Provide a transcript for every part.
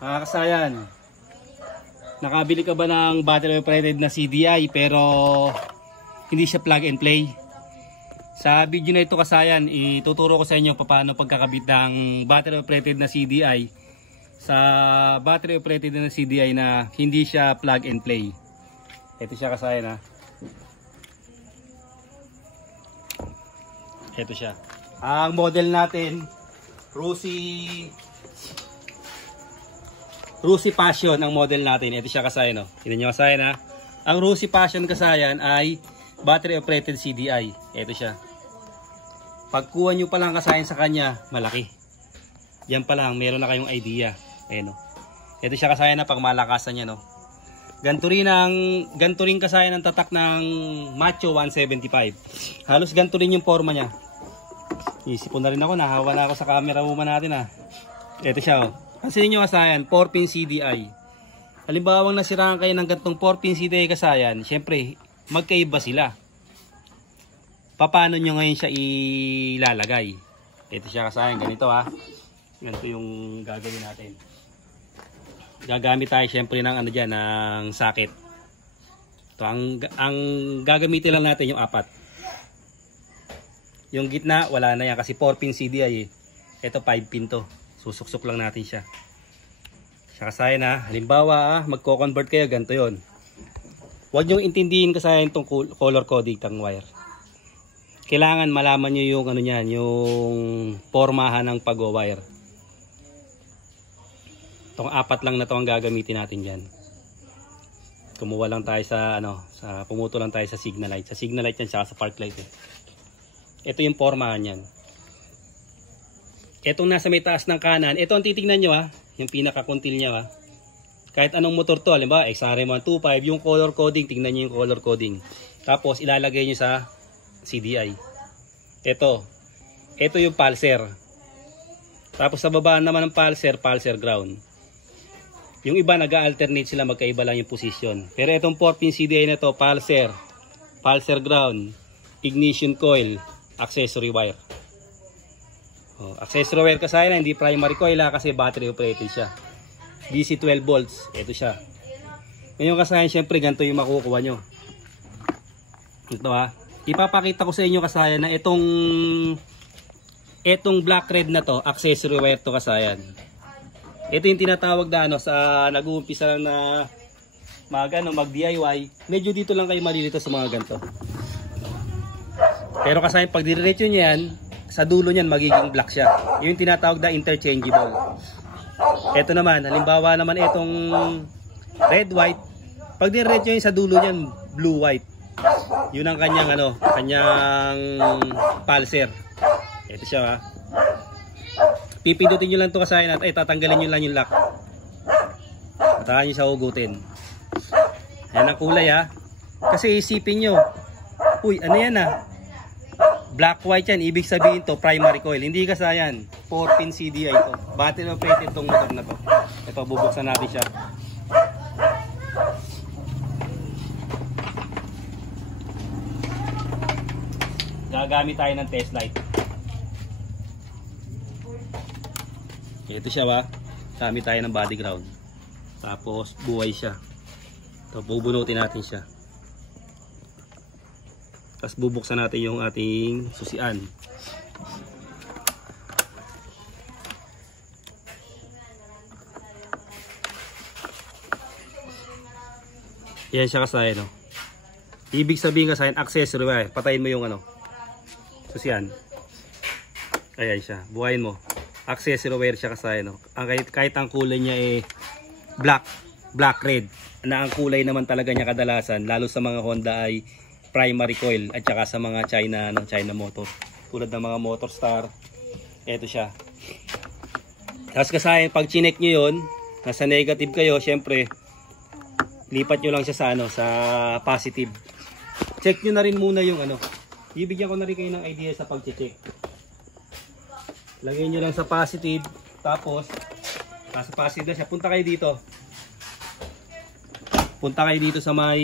Kasayan, nakabili ka ba ng battery operated na CDI pero hindi siya plug and play? Sa video na ito kasayan, ituturo ko sa inyo paano pagkakabit ng battery operated na CDI sa battery operated na CDI na hindi siya plug and play. Ito siya kasayan ha. Ito siya. Ang model natin, Rusi Passion ang model natin. Ito siya kasayan. Tignan nyo kasayan ha. Ang Rusi Passion kasayan ay battery operated CDI. Ito siya. Pagkuha nyo pa lang kasayan sa kanya, malaki. Yan pa lang, meron na kayong idea. Ayan, ito siya kasayan na pag malakasan niya. Ganito rin kasayan ang tatak ng Macho 175. Halos ganito rin yung forma niya. Isipon na rin ako, nahawa na ako sa camera woman natin ha. Ito siya Kasi ninyo kasayan, 4-pin CDI. Halimbawa nasiraan kayo ng gantong 4-pin CDI kasayan, syempre magkaiba sila. Paano nyo ngayon siya ilalagay? Ito siya kasayan, ganito ha. Ganito yung gagawin natin. Gagamit tayo syempre ng ng socket. Ito, ang gagamitin lang natin yung 4. Yung gitna, wala na yan kasi 4-pin CDI Ito 5-pin to. Susuksok lang natin siya. Siya kasayan ha. Halimbawa magko-convert kayo, ganito yon. Huwag nyo intindihin kasayan itong color coding ng wire. Kailangan malaman nyo yung yung pormahan ng pag-wire. Itong 4 lang na to ang gagamitin natin dyan. Kumuha lang tayo pumuto lang tayo sa signal light. Sa signal light yan, saka sa park light Ito yung pormahan yan. Etong nasa may taas ng kanan, ito ang titignan nyo yung pinaka-contil niya Kahit anong motor to, halimbawa XRM125, yung color coding, tingnan nyo yung color coding. Tapos ilalagay nyo sa CDI. Ito yung pulser. Tapos sa baba naman ng pulser ground. Yung iba nag-alternate sila, magkaiba lang yung position. Pero itong 4-pin CDI na to, pulser ground, ignition coil, accessory wire. Accessory wire kasayan, hindi primary coil kasi battery operated siya. DC 12 volts, ito siya. Ngayon kasayan, syempre ganito yung makukuha nyo. Ito ipapakita ko sa inyo kasayan na itong black red na to, accessory wire to kasayan. Ito yung tinatawag na sa nag-uumpisa lang na mag DIY, medyo dito lang kayo malilito sa mga ganito. Pero kasayan, pag diretso nyo yan, sa dulo niyan magiging black siya. Yung tinatawag na interchangeable. Ito naman, halimbawa naman itong red white, pag diretso yun sa dulo niyan blue white. Yun ang kanyang kanyang pulser. Ito siya Pipindutin nyo lang ito kasayan at tatanggalin nyo lang yung lock. Matakan nyo sa hugutin. Yan ang kulay Kasi isipin nyo, uy ano yan black white yan, ibig sabihin to primary coil. Hindi kasayan, 4-pin CDI ito. Battery operated itong motor na to. Ito, bubuksan natin siya. Gagamit tayo ng test light. Ito siya gamit tayo ng body ground. Tapos buhay siya. Ito, bubunutin natin siya. Tapos bubuksan natin yung ating susian. Yan siya kasayan Ibig sabihin kasayan, accessory wire. Patayin mo yung susian. Ayan siya. Buhayin mo. Accessory wire siya kasayan kahit ang kulay niya black red. Na ang kulay naman talaga niya kadalasan, lalo sa mga Honda ay primary coil at saka sa mga China motor tulad ng mga Motor Star. Ito siya. Tapos kasayan, pag chinek nyo yun, nasa negative kayo, syempre lipat nyo lang siya sa positive. Check nyo na rin muna yung bibigyan ko na rin kayo ng idea sa pag-check. Lagay nyo lang sa positive, tapos nasa positive na siya. Punta kayo dito sa may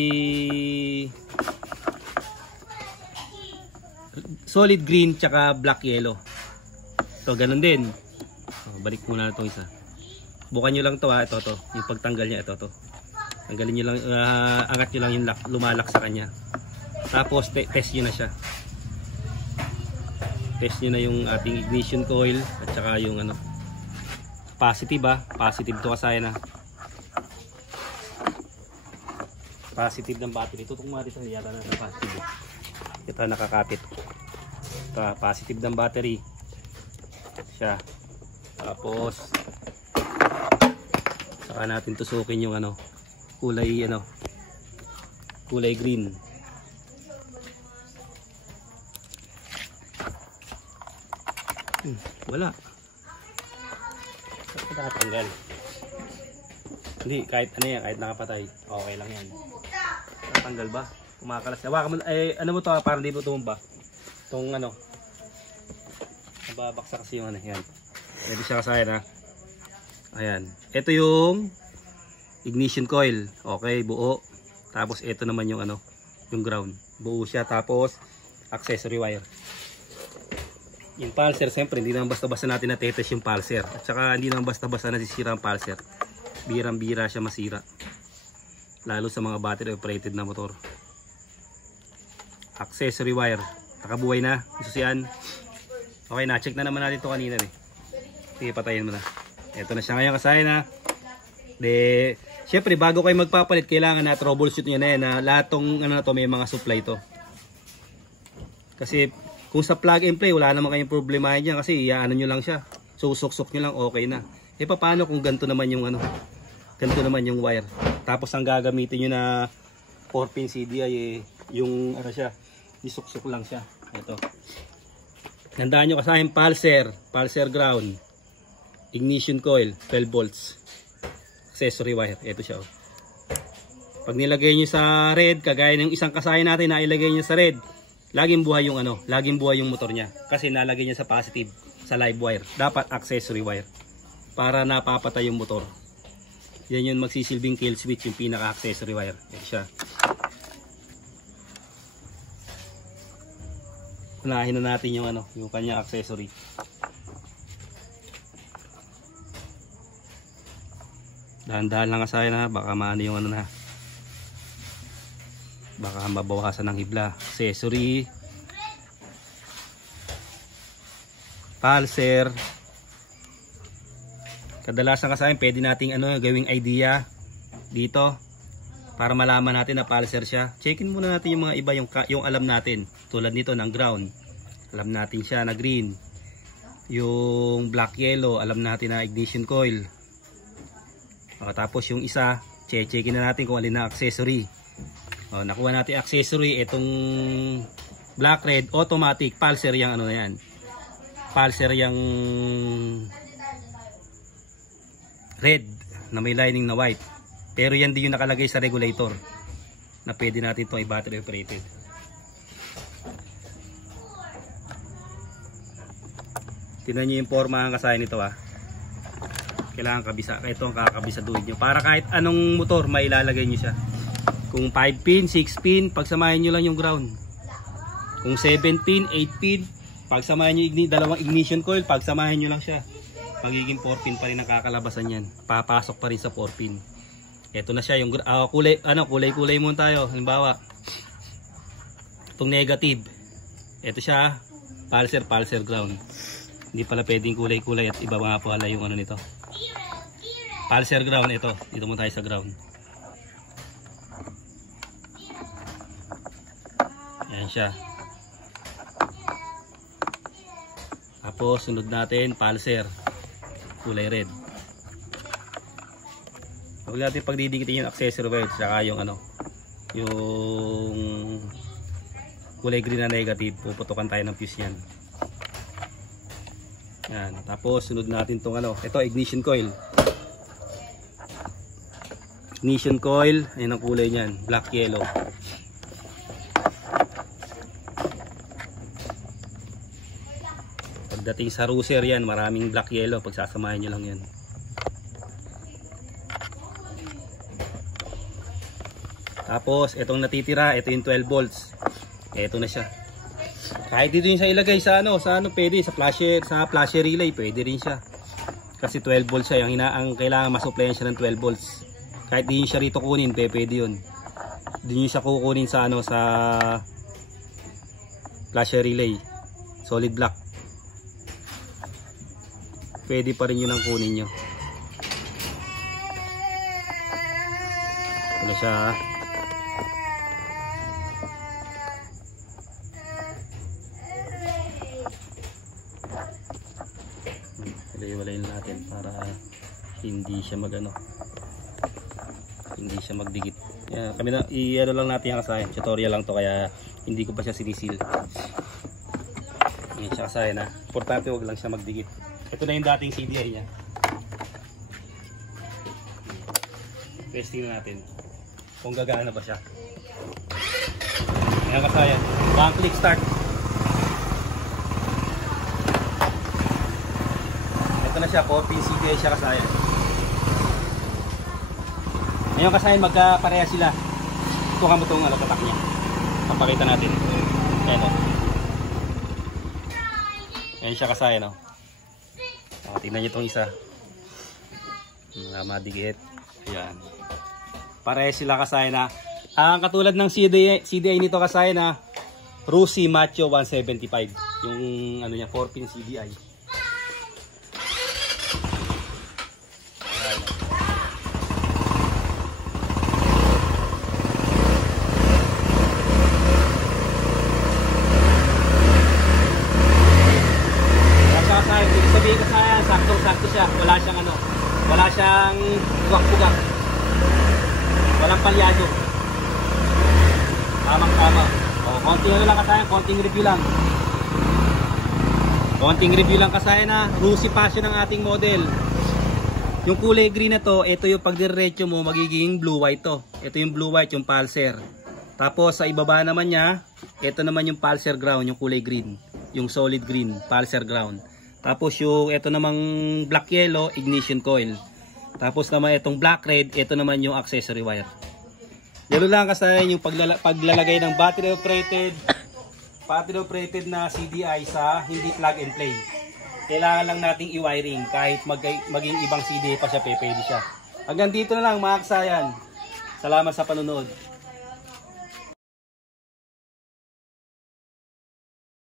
solid green tsaka black yellow. So ganun din. So, balik muna na itong isa. Bukan nyo lang to ha, ito to. Yung pagtanggal niya, ito to. Tanggalin nyo lang, angat nyo lang yung lock, lumalak sa kanya. Tapos test nyo na siya. Test nyo na yung ating ignition coil at saka yung ano. Positive ha, positive to kasaya na. Positive ng battery. Tutong mga dito, yata na positive. Ito nakakapit. Ito positive ng battery. Siya. Tapos saka natin tusukin yung ano, kulay green. Wala. Tatanggal. Hindi, kahit ano yan, kahit nakapatay, okay lang yan. Tatanggal ba? Kumakalas. Hawakan mo, ano mo to ha, parang di mo tumumba. Itong ano, nababaksa kasi yung ano, yan. Pwede siya kasayan ha. Ayan. Ito yung ignition coil. Okay, buo. Tapos ito naman yung ano, yung ground. Buo siya. Tapos accessory wire. Yung pulser, siyempre, hindi naman basta-basta natin natetest yung pulser. At saka hindi naman basta-basta nasisira ang pulser. Birang-bira siya masira. Lalo sa mga battery operated na motor. Accessory wire. Nakabuhay na. Isusian. Okay na. Check na naman natin ito kanina eh. Sige, patayin mo na. Ito na siya ngayon kasaya na. Siyempre, bago kayo magpapalit, kailangan na troubleshoot nyo na yan. Na lahat tong ano na to, may mga supply to. Kasi kung sa plug and play, wala naman kayong problema dyan kasi iyaano nyo lang siya. Susok-sok nyo lang, okay na. Paano kung ganito naman yung ano, ganito naman yung wire. Tapos ang gagamitin nyo na 4-pin CDI yung ano siya, isuk-suk lang siya. Ito. Tandaan nyo kasi yung pulser ground, ignition coil, 12 volts, accessory wire. Ito siya. Pag nilagay nyo sa red, kagaya ng isang kasaya natin na ilagay nyo sa red, laging buhay yung ano, laging buhay yung motor niya kasi nalagay niya sa positive, sa live wire. Dapat accessory wire para napapatay yung motor. Yan yung magsisilbing kill switch, yung pinaka accessory wire. Ito siya. Unahin na natin yung ano, yung kanya accessory. Dahan-dahan lang kasaya na, baka maano yung ano na. Baka mabawasan ng hibla. Accessory, pulser. Kadalasan kasi pwede nating ano, gawing idea dito para malaman natin na pulser siya. Checkin muna natin yung mga iba, yung alam natin. Tulad nito ng ground, alam natin siya na green. Yung black yellow, alam natin na ignition coil. Tapos yung isa, checkin na natin kung alin na accessory. Nakuha natin accessory, itong black red automatic pulser yang ano na yan, pulser yang red na may lining na white, pero yan din yung nakalagay sa regulator na pwede natin itong i-battery operated. Tingnan nyo yung forma ang kasaya nito ha. Kailangan kabisa, ito ang kakabisaduhin nyo para kahit anong motor may ilalagay nyo siya. Kung 5 pin, 6 pin, pagsamahin nyo lang yung ground. Kung 7 pin, 8 pin, pagsamahin nyo dalawang ignition coil, pagsamahin nyo lang siya. Magiging 4 pin pa rin ang kakalabasan yan. Papasok pa rin sa 4 pin. Ito na siya yung kulay-kulay muna tayo. Halimbawa, itong negative. Ito siya, pulser ground. Hindi pala pwedeng kulay-kulay at iba mga pala yung ano nito. Pulser ground ito. Dito muna tayo sa ground. Ayan siya. Tapos sunod natin pulser, kulay red. Huwag natin pagdidikitin yung accessory wire saka yung ano, yung kulay green na negative. Puputukan tayo ng fuse niyan. Yan. Tapos sunod natin tong ano, ito ignition coil. Ignition coil, ayan ang kulay niyan, black yellow. Pagdating sa ruser yan, maraming black yellow, pagsasamahin nyo lang yan. Tapos itong natitira, ito yung 12 volts. Ito na siya. Kahit dito yung sa ilagay sa ano pwede, sa flasher relay, pwede rin siya. Kasi 12 volts siya. Ang kailangan masuplayan siya ng 12 volts. Kahit di nyo siya rito kunin, pwede yun. Di nyo siya kukunin sa ano, sa flash relay. Solid block. Pwede pa rin yun ang kunin nyo. Wala siya ha. Walayin natin para hindi siya magano, hindi siya magdikit. Yan, kami na i-ano lang natin yung kasayan. Tutorial lang to kaya hindi ko pa siya sinisil. Yan siya kasayan ha. Importante wag lang siya magdikit. Ito na yung dating CDI niya. Testing na natin kung gagana ba siya. Yan kasayan. One click start. Ito na siya, 14 CDI siya kasayan. Ngayon kasayan, magkapareha sila. Tukan mo itong tatak niya. Papakita natin. Ayan o. Ayan siya kasayan o. Tingnan nyo itong isa. Madigit. Ayan. Pareha sila kasayan na. Ang katulad ng CDI nito kasayan na Rusi Macho 175. Yung ano niya, 4-pin CDI. Saktong-sakto siya, wala siyang ano, wala siyang bugak-bugak, walang palyado, tamang-tama. Konting ano lang kasayan, konting review lang kasayan na Rusi Passion ng ating model. Yung kulay green na to, ito yung pagdiretso mo magiging blue-white to. Ito yung blue-white, yung pulsar. Tapos sa ibaba naman niya, ito naman yung pulsar ground, yung kulay green, yung solid green, pulsar ground. Tapos yung ito namang black yellow, ignition coil. Tapos naman itong black red, ito naman yung accessory wire. Ganoon lang kasayan yung paglalagay ng battery operated na CDI sa hindi plug and play. Kailangan lang nating i-wiring kahit maging ibang CDI pa siya, pwede siya. Hanggang dito na lang mga kasayan. Salamat sa panonood.